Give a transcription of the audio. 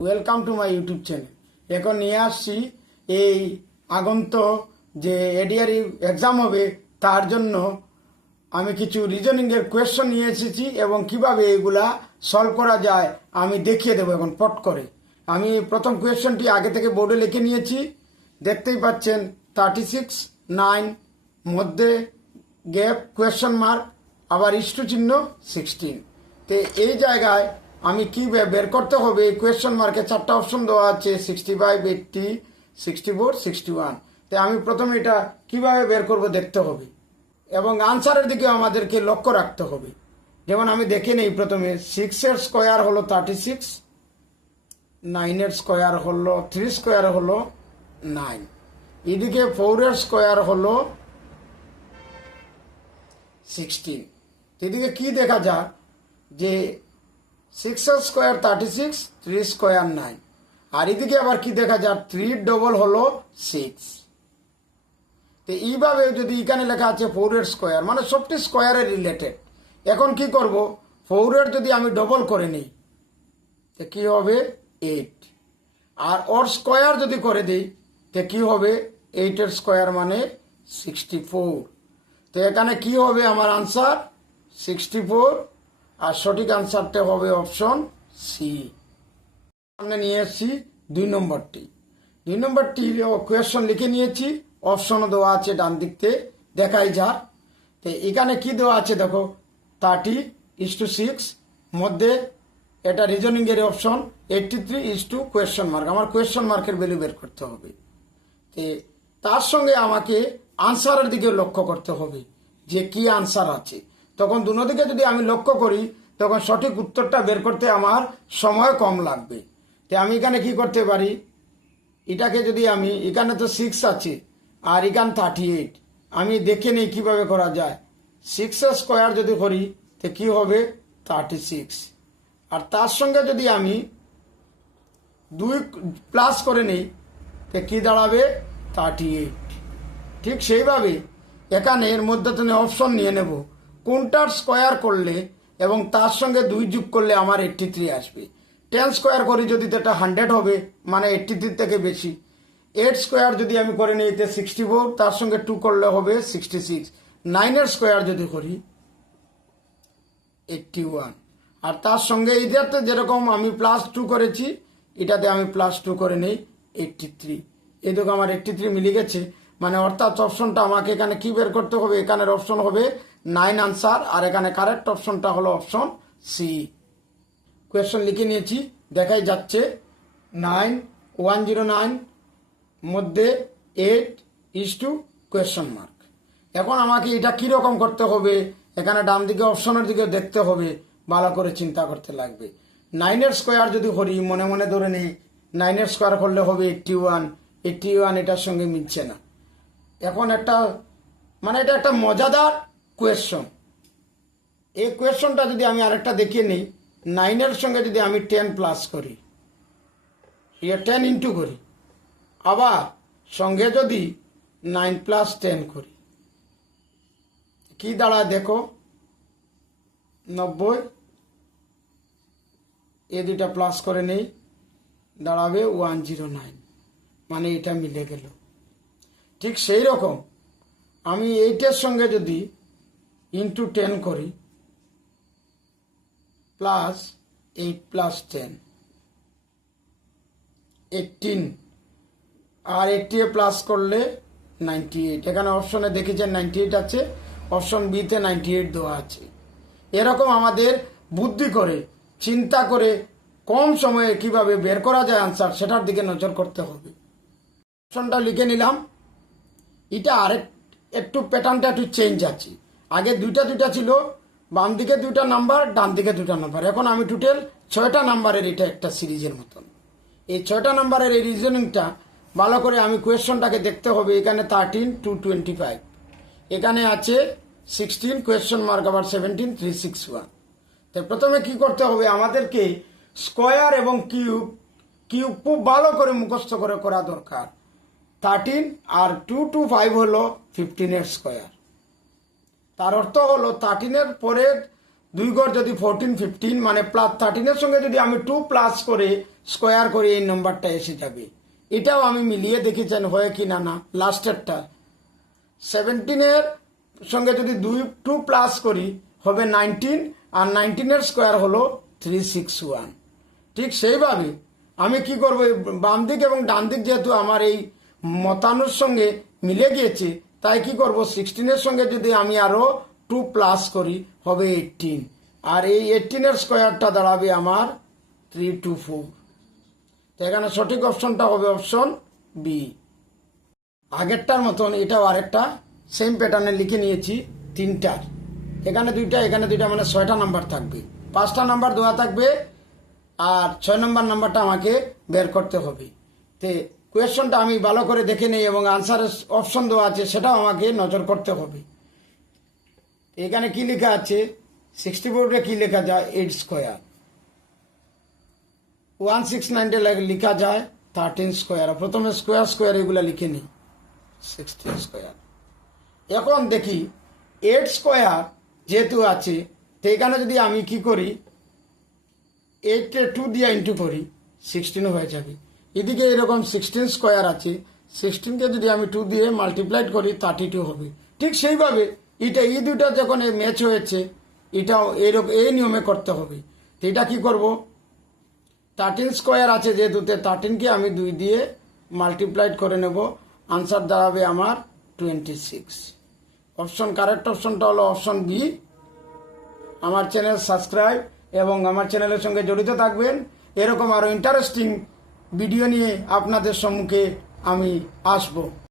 Welcome to my YouTube channel. এখন নিয়ে আসছি এই আগন্ত যে এডিআরই এক্সাম হবে তার জন্য আমি কিছু রিজনিংয়ের কোয়েশ্চন নিয়ে এসেছি এবং কিভাবে এগুলা সলভ করা যায় আমি দেখিয়ে দেবো এখন পট করে। আমি প্রথম কোয়েশ্চনটি আগে থেকে বোর্ডে লিখে নিয়েছি, দেখতেই পাচ্ছেন 36, 9 মধ্যে গ্যাপ কোয়েশ্চন মার্ক আবার ইস্টু চিহ্ন 16। তো এই জায়গায় আমি কি বের করতে হবে, এই কোয়েশ্চন মার্কে চারটা অপশন দেওয়া আছে 65, 80, 64, 61। তো আমি প্রথমে এটা কিভাবে বের করব দেখতে হবে এবং আনসারের দিকে আমাদেরকে লক্ষ্য রাখতে হবে। যেমন আমি দেখে নেই, প্রথমে 6 এর স্কোয়ার হলো 36, 9 এর স্কোয়ার হলো 3 স্কোয়ার হলো 9, এদিকে 4 এর স্কোয়ার হলো 16। এদিকে কি দেখা যায় যে 6 এর স্কোয়ার 36, 3 স্কোয়ার 9, আর এদিকে আবার কি দেখা যায় 3 ডবল হলো 6। তো এইভাবে যদি এখানে লেখা আছে 4 এর স্কোয়ার, মানে সবটি স্কোয়ারের রিলেটেড। এখন কি করব, 4 এর যদি আমি ডবল করে নিই তো কি হবে 8, আর ওর স্কোয়ার যদি করে দিই তো কি হবে 8 এর স্কোয়ার মানে 64। তো এখানে কি হবে আমার আনসার 64, আর সঠিক আনসারটা হবে অপশন সি। সামনে নিয়ে এসেছি 2 নম্বরটি। 2 নম্বরটি কোয়েশ্চন লিখে নিয়েছি, অপশনও দেওয়া আছে ডান দিকতে, দেখাই যার। তো এখানে কি দেওয়া আছে দেখো 30:6 মধ্যে এটা রিজনিং এর অপশন 83 কোয়েশ্চন মার্ক। আমার কোয়েশ্চন মার্কের ভ্যালু বের করতে হবে। তো তার সঙ্গে আমাকে আনসারের দিকে লক্ষ্য করতে হবে যে কি আনসার আছে। তখন দুনো দিকে যদি আমি লক্ষ্য করি তখন সঠিক উত্তরটা বের করতে আমার সময় কম লাগবে। তো আমি এখানে কি করতে পারি, এটাকে যদি আমি, এখানে তো 6 আছে আর এখানে 38, আমি দেখে নেই কিভাবে করা যায়। 6 এর স্কোয়ার যদি করি তো কি হবে 36, আর তার সঙ্গে যদি আমি 2 প্লাস করে নেই তো কি দাঁড়াবে 38। ঠিক সেইভাবে এখানে এর মধ্যে তুমি অপশন নিয়ে নেব কোনটার স্কোয়ার করলে এবং তার সঙ্গে 2 যোগ করলে আমার 83 আসবে। 10 স্কোয়ার করি যদি তো এটা 100 হবে, মানে 83 থেকে বেশি। 8 স্কোয়ার যদি আমি করে নিই তো 64, তার সঙ্গে 2 করলে হবে 66। 9 এর স্কোয়ার যদি করি 81, আর তার সঙ্গে এটাতে যেরকম আমি +2 করেছি এটাতে আমি +2 করে নেই 83। এই দেখো আমার 83 মিলে গেছে, মানে অর্থাৎ অপশনটা আমাকে এখানে কি বের করতে হবে, এখানের অপশন হবে 9 আনসার, আর এখানে কারেক্ট অপশনটা হলো অপশন সি। কোয়েশ্চন লিখে নিয়েছি, দেখাই যাচ্ছে 109 মধ্যে 8 কোয়েশ্চন মার্ক। এখন আমাকে এটা কিরকম করতে হবে, এখানে ডান দিকে অপশনের দিকে দেখতে হবে, ভালো করে চিন্তা করতে লাগবে। 9 এর স্কোয়ার যদি করি, মনে মনে ধরে নিই 9 এর স্কোয়ার করলে হবে 81, এটার সঙ্গে মিলছে না। এখন একটা, মানে এটা একটা মজাদার কোয়েশ্চন। এই কোয়েশ্চনটা যদি আমি আরেকটা দেখিয়ে নিই, 9 এর সঙ্গে যদি আমি 10 প্লাস করি, 10 ইন্টু করি, আবার সঙ্গে যদি 9 + 10 করি কি দাঁড়ায় দেখো 90, এ দুটা প্লাস করে নেই দাঁড়াবে 109, মানে এটা মিলে গেল। ঠিক সেই রকম আমি 8 সঙ্গে যদি ইন্টু 10 করি +8 + 10 18, আর 80 প্লাস করলে 98। এখানে অপশনে দেখেছেন 98 আছে, অপশন বিতে 98 দেওয়া আছে। এরকম আমাদের বুদ্ধি করে চিন্তা করে কম সময়ে কিভাবে বের করা যায় আনসার, সেটার দিকে নজর করতে হবে। অপশনটা লিখে নিলাম, এটা একটু প্যাটার্নটা একটু চেঞ্জ আছে। আগে দুইটা ছিল, বাম দিকে 2টা নাম্বার, ডান দিকে 2টা নাম্বার। এখন আমি টোটাল 6টা নাম্বারের এটা একটা সিরিজের মতন। এই 6টা নাম্বারের এই রিজনিংটা ভালো করে আমি কোয়েশ্চনটাকে দেখতে হবে। এখানে 13 to 25, এখানে আছে 16 কোয়েশ্চন মার্ক, আবার 17 361। তো প্রথমে কি করতে হবে, আমাদেরকে স্কোয়ার এবং কিউব খুব ভালো করে মুখস্থ করে করা দরকার। 13 আর 2 to 5 হলো 15 এর স্কোয়ার। তার অর্থ হলো 13 এর পরে দুই ঘর যদি 14 15 মানে প্লাস 13-এর সঙ্গে যদি আমি 2 প্লাস করে স্কোয়ার করি এই নম্বরটা এসে যাবে। এটাও আমি মিলিয়ে দেখেছেন হয় কি না না। লাস্টেরটা 17-এর সঙ্গে যদি 2 প্লাস করি হবে 19, আর 19-এর স্কোয়ার হলো 361। ঠিক সেইভাবে আমি কি করব, বাম দিক এবং ডান দিক যেহেতু আমার এই মতানুর সঙ্গে মিলে গিয়েছে, তাই কি করব 16-এর সঙ্গে যদি আমি আরো 2 প্লাস করি হবে 18, আর এই 18-এর স্কোয়ারটা দাঁড়াবে আমার 324। তো এখানে সঠিক অপশনটা হবে অপশন বি। আগেরটার মতন এটাও আরেকটা সেম প্যাটার্নে লিখে নিয়েছি তিনটার, এখানে দুইটা এখানে দুইটা, মানে 6টা নাম্বার থাকবে, 5টা নাম্বার দেওয়া থাকবে আর 6 নম্বর নাম্বারটা আমাকে বের করতে হবে। তে কোয়েশ্চনটা আমি ভালো করে দেখে নেই এবং আনসারের অপশন দেওয়া আছে সেটাও আমাকে নজর করতে হবে। এখানে কি লেখা আছে 64-এ কি লেখা যায় 8 স্কোয়ার, 169 লেখা যায় 13 স্কোয়ার। প্রথমে স্কোয়ার স্কোয়ার এগুলো লিখে নিই 16 স্কোয়ার। এখন দেখি 8 স্কোয়ার যেহেতু আছে, তো এখানে যদি আমি কি করি 8-কে 2 দিয়ে ইন্টু করি 16 হয়ে যাবে। এদিকে এরকম 16 স্কোয়ার আছে, 16-কে যদি আমি 2 দিয়ে মাল্টিপ্লাইড করি 32 হবে। ঠিক সেইভাবে এটা এই দুটা যখন ম্যাচ হয়েছে এটাও এরকম এই নিয়মে করতে হবে। তো এটা কি করব 13 স্কোয়ার আছে যেহেতু 13-কে আমি 2 দিয়ে মাল্টিপ্লাইড করে নেব, আনসার দাঁড়াবে আমার 26। অপশন কারেক্ট অপশনটা হলো অপশন বি। আমার চ্যানেল সাবস্ক্রাইব এবং আমার চ্যানেলের সঙ্গে জড়িত থাকবেন। এরকম আরো ইন্টারেস্টিং ভিডিও নিয়ে আপনাদের সম্মুখে আমি আসব।